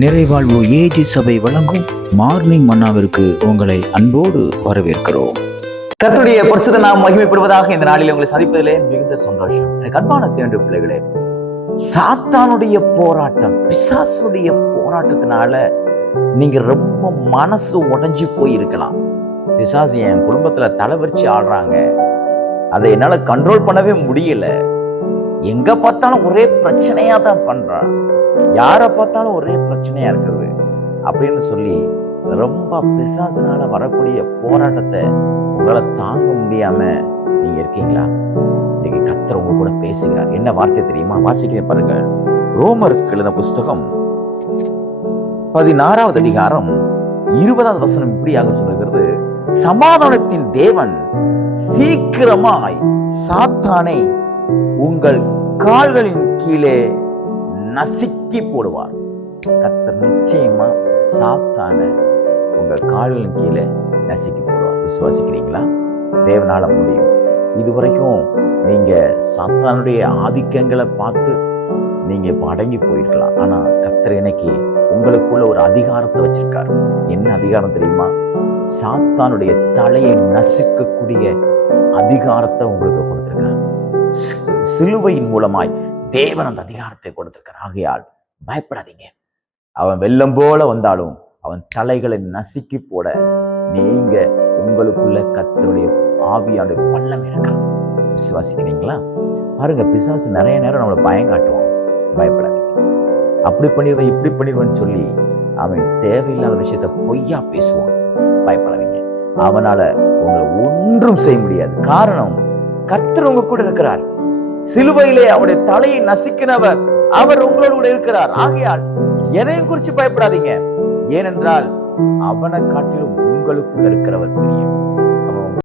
நிறைவாழ்வு AG சபை வழங்கும் morning மன்னாவிற்கு உங்களை அன்போடு வரவேற்கிறோம். கர்த்தருடைய பரிசுத்த நாமம் மகிமைப்படுவதாக. இந்த நாளில் உங்களை சந்திப்பதிலே மிகுந்த சந்தோஷம். எனக்கு அன்பான தேவனுடைய பிள்ளைகளே, சாத்தானுடைய போராட்டம், பிசாசுடைய போராட்டத்தினால நீங்க ரொம்ப மனசு உடைஞ்சு போய் இருக்கலாம். பிசாசு என் குடும்பத்துல தலைவரிச்சு ஆடுறாங்க, அதை என்னால கண்ட்ரோல் பண்ணவே முடியல, எங்க பார்த்தாலும் ஒரே பிரச்சனையா தான் பண்றான், யாரை பார்த்தாலும் ஒரே பிரச்சனையா இருக்குது அப்படின்னு சொல்லி ரொம்ப பிசாசுனால வரக்கூடிய போராட்டத்தை உங்களால தாங்க முடியாம நீங்க இருக்கீங்களா? இன்னைக்கு கர்த்தர் உங்க கூட பேசுகிறார். என்ன வார்த்தை தெரியுமா? வாசிக்கிறேன் பாருங்க. ரோமருக்கு எழுதின புஸ்தகம் 16வது அதிகாரம் 20வது வசனம் இப்படியாக சொல்லுகிறது: சமாதானத்தின் தேவன் சீக்கிரமாய் சாத்தானை உங்கள் கால்களின் கீழே நசுக்கி போடுவார். கர்த்தர் நிச்சயமா சாத்தான உங்க கால்களின் கீழே நசுக்கி போடுவார். விசுவாசிக்கிறீங்களா? தேவனால முடியும். இதுவரைக்கும் நீங்க சாத்தானுடைய ஆதிக்கங்களை பார்த்து நீங்க இப்ப அடங்கி போயிருக்கலாம். ஆனா கர்த்தர் இன்னைக்கு உங்களுக்குள்ள ஒரு அதிகாரத்தை வச்சிருக்காரு. என்ன அதிகாரம் தெரியுமா? சாத்தானுடைய தலையை நசுக்கக்கூடிய அதிகாரத்தை உங்களுக்கு கொடுத்திருக்கார். சிலுவையின் மூலமாய் தேவன் அந்த அதிகாரத்தை கொடுத்திருக்கார். ஆகையால் பயப்படாதீங்க. அவன் வெள்ளம் போல வந்தாலும் அவன் தலைகளை நசுக்கி போட நீங்க உங்களுக்குள்ள கர்த்தருடைய ஆவியானுடைய வல்லமை இருக்கிறது. விசுவாசிக்கிறீங்களா? பாருங்க, பிசாசு நிறைய நேரம் நம்மளை பயம் காட்டுவான். பயப்படாதீங்க. அப்படி பண்ணிடுவேன், இப்படி பண்ணிடுவேன்னு சொல்லி அவன் தேவையில்லாத விஷயத்த பொய்யா பேசுவான். பயப்படாதீங்க. அவனால உங்களை ஒன்றும் செய்ய முடியாது. காரணம், கர்த்தர் உங்க கூட இருக்கிறார். சிலுவையிலே அவருடைய தலையை நசுக்கினவர் அவர் உங்களோட கூட இருக்கிறார். ஆகையால் எதையும் குறித்து பயப்படாதீங்க. ஏனென்றால் அவனை காட்டிலும் உங்களுக்குள்ள இருக்கிறவர் பெரியவர்.